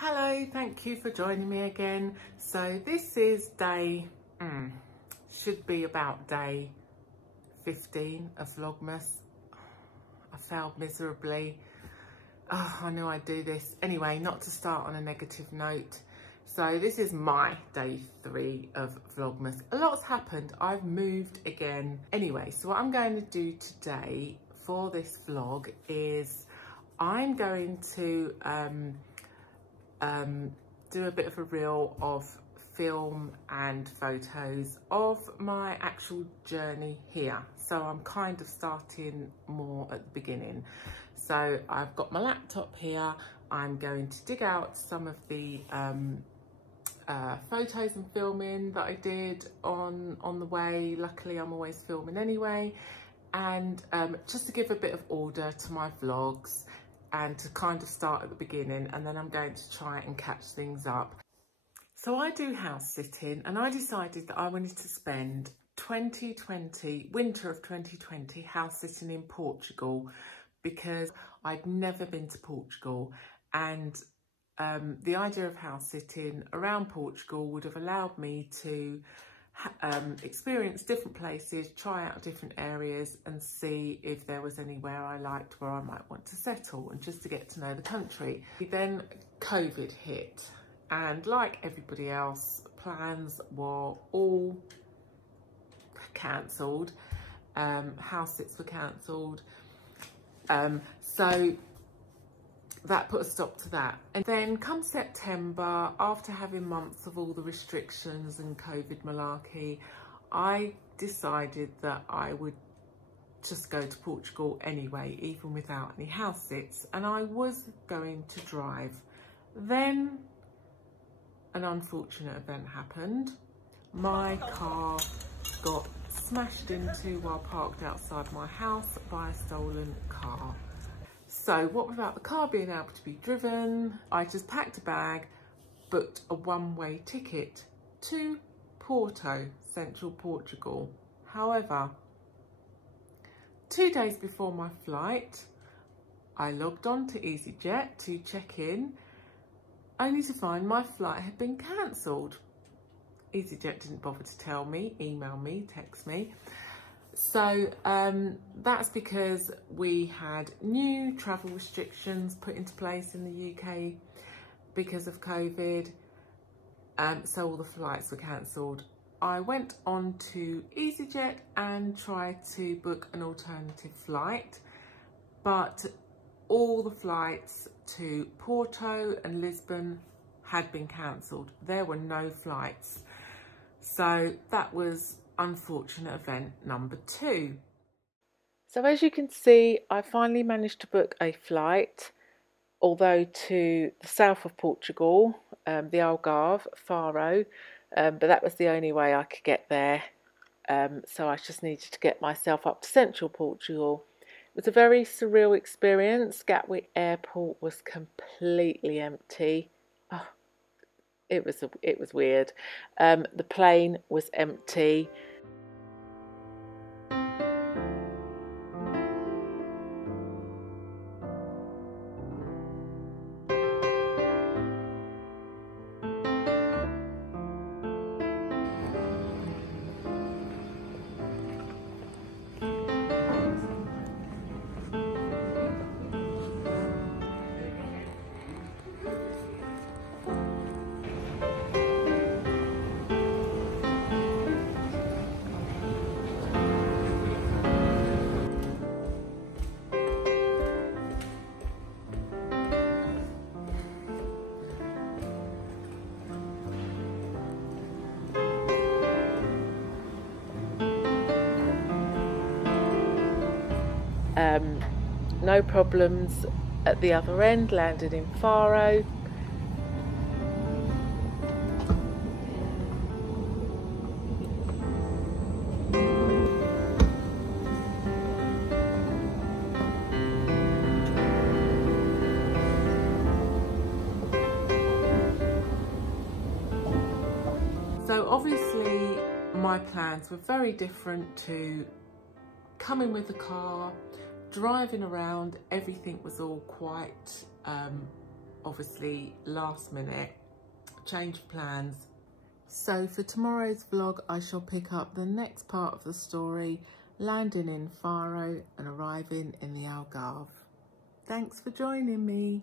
Hello, thank you for joining me again. So this is should be about day 15 of Vlogmas. I failed miserably. Oh, I knew I'd do this. Anyway, not to start on a negative note. So this is my day 3 of Vlogmas. A lot's happened. I've moved again. Anyway, so what I'm going to do today for this vlog is I'm going to do a bit of a reel of film and photos of my actual journey here. So I'm kind of starting more at the beginning. So I've got my laptop here. I'm going to dig out some of the photos and filming that I did on the way. Luckily, I'm always filming anyway. And just to give a bit of order to my vlogs and to kind of start at the beginning, and then I'm going to try and catch things up. So I do house sitting, and I decided that I wanted to spend winter of 2020 house sitting in Portugal, because I'd never been to Portugal, and the idea of house sitting around Portugal would have allowed me to experience different places, try out different areas and see if there was anywhere I liked where I might want to settle, and just to get to know the country. Then COVID hit, and like everybody else, plans were all cancelled. House sits were cancelled. So that put a stop to that. And then come September, after having months of all the restrictions and COVID malarkey, I decided that I would just go to Portugal anyway, even without any house sits. And I was going to drive. Then an unfortunate event happened. My car got smashed into while parked outside my house by a stolen car. So what without the car being able to be driven, I just packed a bag, booked a one-way ticket to Porto, central Portugal. However, 2 days before my flight, I logged on to EasyJet to check in, only to find my flight had been cancelled. EasyJet didn't bother to tell me, email me, text me. So that's because we had new travel restrictions put into place in the UK because of COVID. So all the flights were cancelled. I went on to EasyJet and tried to book an alternative flight, but all the flights to Porto and Lisbon had been cancelled. There were no flights. So that was unfortunate event number 2. So as you can see, I finally managed to book a flight, although to the south of Portugal, the Algarve, Faro, but that was the only way I could get there. So I just needed to get myself up to central Portugal. It was a very surreal experience. Gatwick Airport was completely empty. Oh, it was weird. The plane was empty. No problems at the other end, landed in Faro. So obviously my plans were very different to coming with the car, driving around. Everything was all quite obviously last minute, change of plans. So for tomorrow's vlog, I shall pick up the next part of the story, landing in Faro and arriving in the Algarve. Thanks for joining me.